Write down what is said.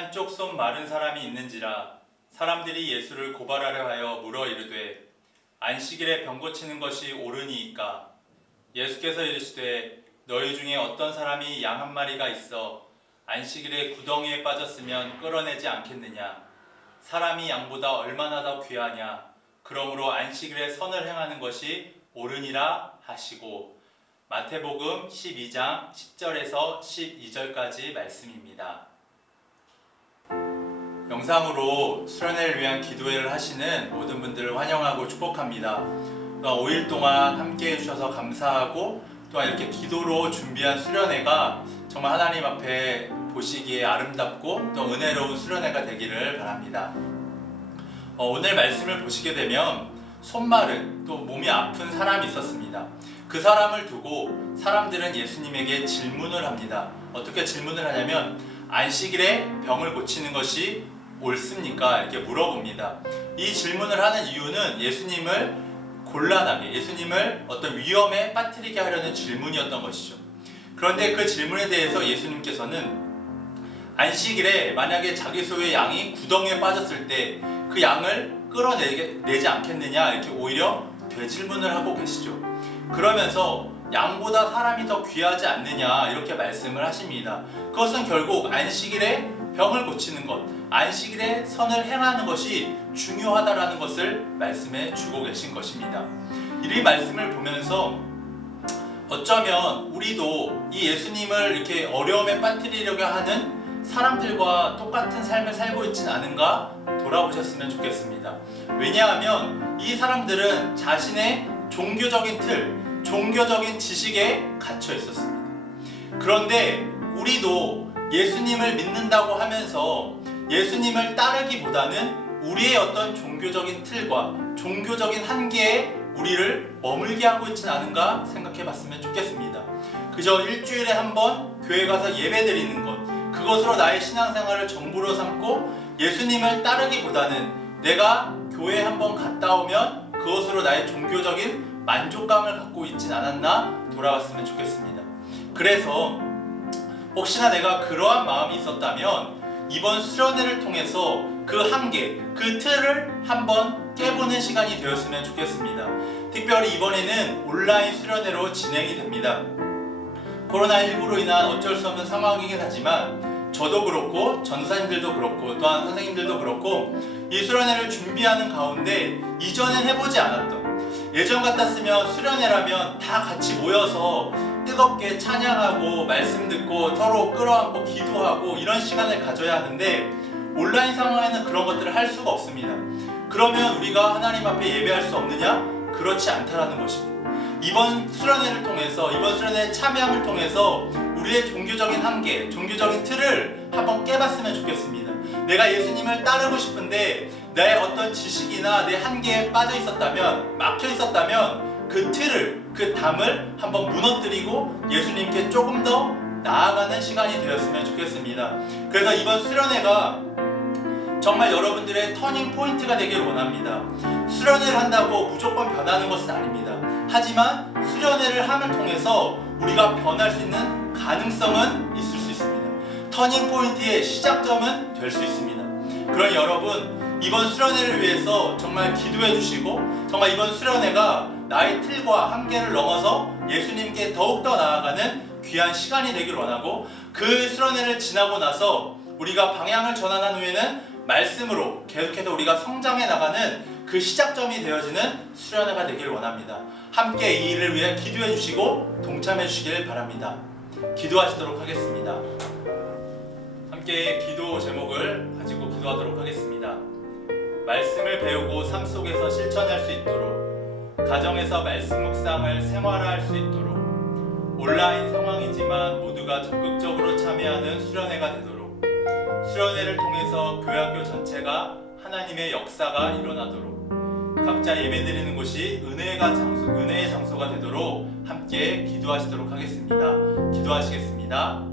한쪽 손 마른 사람이 있는지라 사람들이 예수를 고발하려 하여 물어 이르되 안식일에 병 고치는 것이 옳으니이까. 예수께서 이르시되 너희 중에 어떤 사람이 양 한 마리가 있어 안식일에 구덩이에 빠졌으면 끌어내지 않겠느냐. 사람이 양보다 얼마나 더 귀하냐. 그러므로 안식일에 선을 행하는 것이 옳으니라 하시고. 마태복음 12장 10절에서 12절까지 말씀입니다. 영상으로 수련회를 위한 기도회를 하시는 모든 분들을 환영하고 축복합니다. 5일 동안 함께 해주셔서 감사하고, 또한 이렇게 기도로 준비한 수련회가 정말 하나님 앞에 보시기에 아름답고 또 은혜로운 수련회가 되기를 바랍니다. 오늘 말씀을 보시게 되면 손마른 또 몸이 아픈 사람이 있었습니다. 그 사람을 두고 사람들은 예수님에게 질문을 합니다. 어떻게 질문을 하냐면 안식일에 병을 고치는 것이 옳습니까? 이렇게 물어봅니다. 이 질문을 하는 이유는 예수님을 곤란하게, 예수님을 어떤 위험에 빠뜨리게 하려는 질문이었던 것이죠. 그런데 그 질문에 대해서 예수님께서는 안식일에 만약에 자기 소유의 양이 구덩이에 빠졌을 때 그 양을 끌어내지 않겠느냐, 이렇게 오히려 되질문을 하고 계시죠. 그러면서 양보다 사람이 더 귀하지 않느냐, 이렇게 말씀을 하십니다. 그것은 결국 안식일에 병을 고치는 것, 안식일에 선을 행하는 것이 중요하다라는 것을 말씀해 주고 계신 것입니다. 이 말씀을 보면서 어쩌면 우리도 이 예수님을 이렇게 어려움에 빠뜨리려고 하는 사람들과 똑같은 삶을 살고 있지는 않은가 돌아보셨으면 좋겠습니다. 왜냐하면 이 사람들은 자신의 종교적인 틀, 종교적인 지식에 갇혀 있었습니다. 그런데 우리도 예수님을 믿는다고 하면서 예수님을 따르기보다는 우리의 어떤 종교적인 틀과 종교적인 한계에 우리를 머물게 하고 있지는 않은가 생각해 봤으면 좋겠습니다. 그저 일주일에 한 번 교회 가서 예배 드리는 것, 그것으로 나의 신앙생활을 전부로 삼고 예수님을 따르기보다는 내가 교회에 한 번 갔다 오면 그것으로 나의 종교적인 만족감을 갖고 있진 않았나 돌아봤으면 좋겠습니다. 그래서 혹시나 내가 그러한 마음이 있었다면 이번 수련회를 통해서 그 한계, 그 틀을 한번 깨보는 시간이 되었으면 좋겠습니다. 특별히 이번에는 온라인 수련회로 진행이 됩니다. 코로나19로 인한 어쩔 수 없는 상황이긴 하지만 저도 그렇고 전사님들도 그렇고 또한 선생님들도 그렇고 이 수련회를 준비하는 가운데 이전엔 해보지 않았던, 예전 같았으면 수련회라면 다 같이 모여서 뜨겁게 찬양하고 말씀 듣고 서로 끌어안고 기도하고 이런 시간을 가져야 하는데 온라인 상황에는 그런 것들을 할 수가 없습니다. 그러면 우리가 하나님 앞에 예배할 수 없느냐? 그렇지 않다라는 것입니다. 이번 수련회를 통해서, 이번 수련회 참여함을 통해서 우리의 종교적인 한계, 종교적인 틀을 한번 깨봤으면 좋겠습니다. 내가 예수님을 따르고 싶은데 나의 어떤 지식이나 내 한계에 빠져 있었다면, 막혀 있었다면 그 틀을, 그 담을 한번 무너뜨리고 예수님께 조금 더 나아가는 시간이 되었으면 좋겠습니다. 그래서 이번 수련회가 정말 여러분들의 터닝 포인트가 되기를 원합니다. 수련회를 한다고 무조건 변하는 것은 아닙니다. 하지만 수련회를 함을 통해서 우리가 변할 수 있는 가능성은 있을 수 있습니다. 터닝 포인트의 시작점은 될 수 있습니다. 그러니 여러분, 이번 수련회를 위해서 정말 기도해 주시고, 정말 이번 수련회가 나의 틀과 한계를 넘어서 예수님께 더욱더 나아가는 귀한 시간이 되길 원하고, 그 수련회를 지나고 나서 우리가 방향을 전환한 후에는 말씀으로 계속해서 우리가 성장해 나가는 그 시작점이 되어지는 수련회가 되기를 원합니다. 함께 이 일을 위해 기도해 주시고 동참해 주시길 바랍니다. 기도하시도록 하겠습니다. 함께 기도 제목을 가지고 기도하도록 하겠습니다. 말씀을 배우고 삶 속에서 실천할 수 있도록, 가정에서 말씀 묵상을 생활화할 수 있도록, 온라인 상황이지만 모두가 적극적으로 참여하는 수련회가 되도록, 수련회를 통해서 교회학교 전체가 하나님의 역사가 일어나도록, 각자 예배드리는 곳이 은혜의 장소가 되도록 함께 기도하시도록 하겠습니다. 기도하시겠습니다.